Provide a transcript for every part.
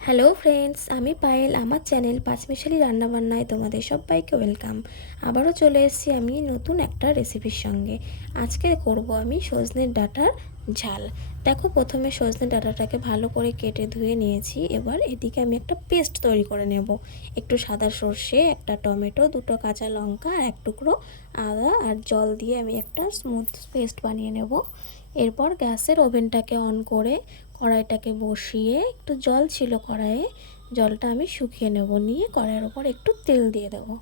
Hello friends, আমি পায়েল। আমার channel পাঁচমিশালি রান্নাবান্নায় তোমাদের সবাইকে ওয়েলকাম। আবারও চলে এসেছি আমি নতুন একটা রেসিপির সঙ্গে। আজকে করব আমি সজনের ডাঁটার ঝাল। দেখো, প্রথমে সজনে ডাঁটাটাকে ভালো করে কেটে ধুয়ে নিয়েছি। এবার এদিকে আমি একটা পেস্ট তৈরি করে নেব। একটু সাদা সর্ষে, একটা টমেটো, দুটো কাঁচা লঙ্কা, এক টুকরো আদা আর জল দিয়ে আমি একটা স্মুথ পেস্ট বানিয়ে নেব। এরপর গ্যাসের ওভেনটাকে অন করে কড়াইটাকে বসিয়ে, একটু জল ছিল কড়াইয়ে, জলটা আমি শুকিয়ে নেব। নিয়ে কড়াইয়ের ওপর একটু তেল দিয়ে দেবো।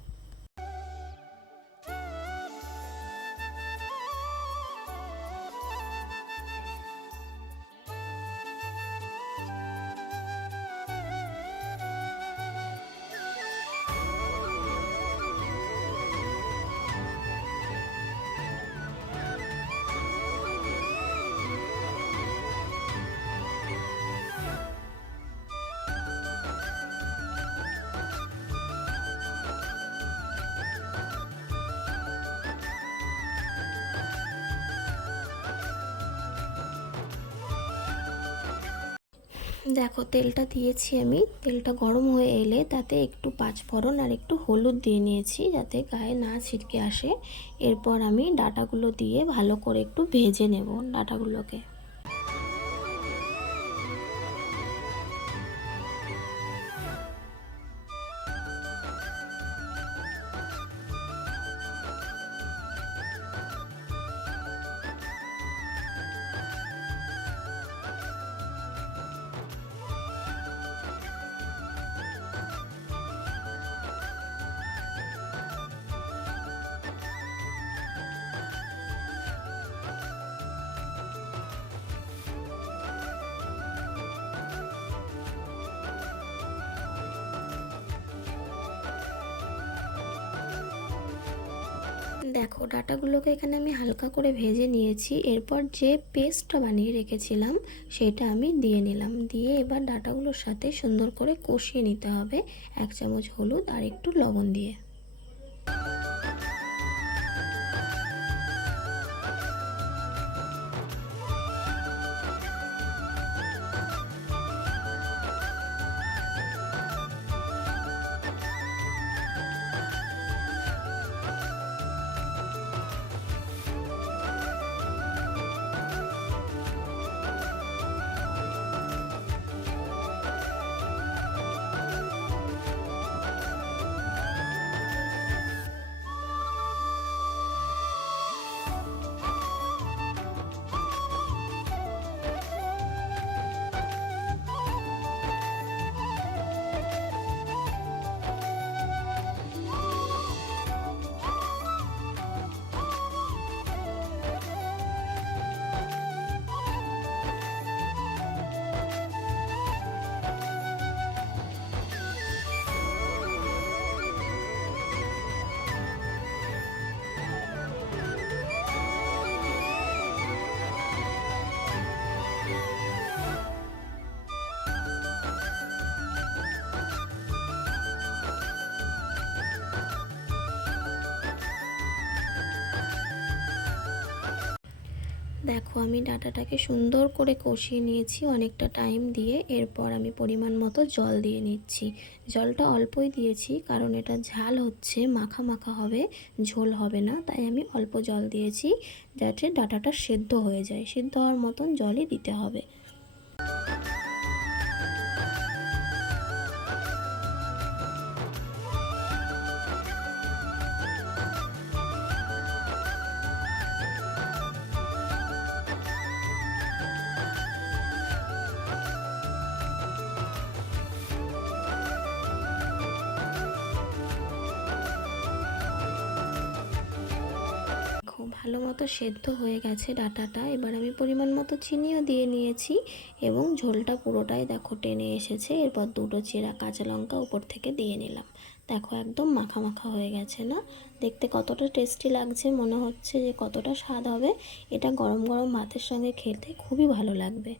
দেখো, তেলটা দিয়েছি আমি। তেলটা গরম হয়ে এলে তাতে একটু পাঁচফোড়ন আর একটু হলুদ দিয়ে নিয়েছি, যাতে গায়ে না ছিটকে আসে। এরপর আমি ডাঁটাগুলো দিয়ে ভালো করে একটু ভেজে নেব ডাঁটাগুলোকে। দেখো, ডাঁটাগুলোকে এখানে আমি হালকা করে ভেজে নিয়েছি। এরপর যে পেস্টটা বানিয়ে রেখেছিলাম সেটা আমি দিয়ে নিলাম। দিয়ে এবার ডাঁটাগুলোর সাথে সুন্দর করে কষিয়ে নিতে হবে, 1 চামচ হলুদ আর একটু লবণ দিয়ে। দেখো, আমি ডাঁটাটাকে সুন্দর করে কষিয়ে নিয়েছি অনেকটা টাইম দিয়ে। এরপর আমি পরিমাণ মতো জল দিয়ে নিচ্ছি। জলটা অল্পই দিয়েছি, কারণ এটা ঝাল হচ্ছে, মাখা মাখা হবে, ঝোল হবে না। তাই আমি অল্প জল দিয়েছি, যাতে ডাঁটাটা সেদ্ধ হয়ে যায়। সেদ্ধ হওয়ার মতন জলই দিতে হবে। ভালো মতো সেদ্ধ হয়ে গেছে ডাঁটাটা। এবার আমি পরিমাণ মতো চিনিও দিয়ে নিয়েছি এবং ঝোলটা পুরোটাই দেখো টেনে এসেছে। এরপর দুটো চেরা কাঁচা লঙ্কা উপর থেকে দিয়ে নিলাম। দেখো, একদম মাখা মাখা হয়ে গেছে না? দেখতে কতটা টেস্টি লাগছে, মনে হচ্ছে যে কতটা স্বাদ হবে। এটা গরম গরম ভাতের সঙ্গে খেতে খুবই ভালো লাগবে।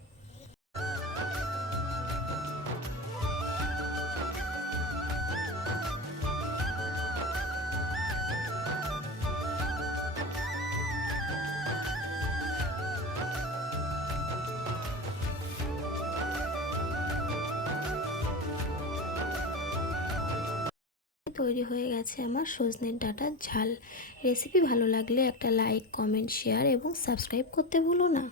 তৈরি হয়ে গেছে আমার সজনের ডাঁটার ঝাল। রেসিপি ভালো লাগলে একটা লাইক, কমেন্ট, শেয়ার এবং সাবস্ক্রাইব করতে ভুলো না।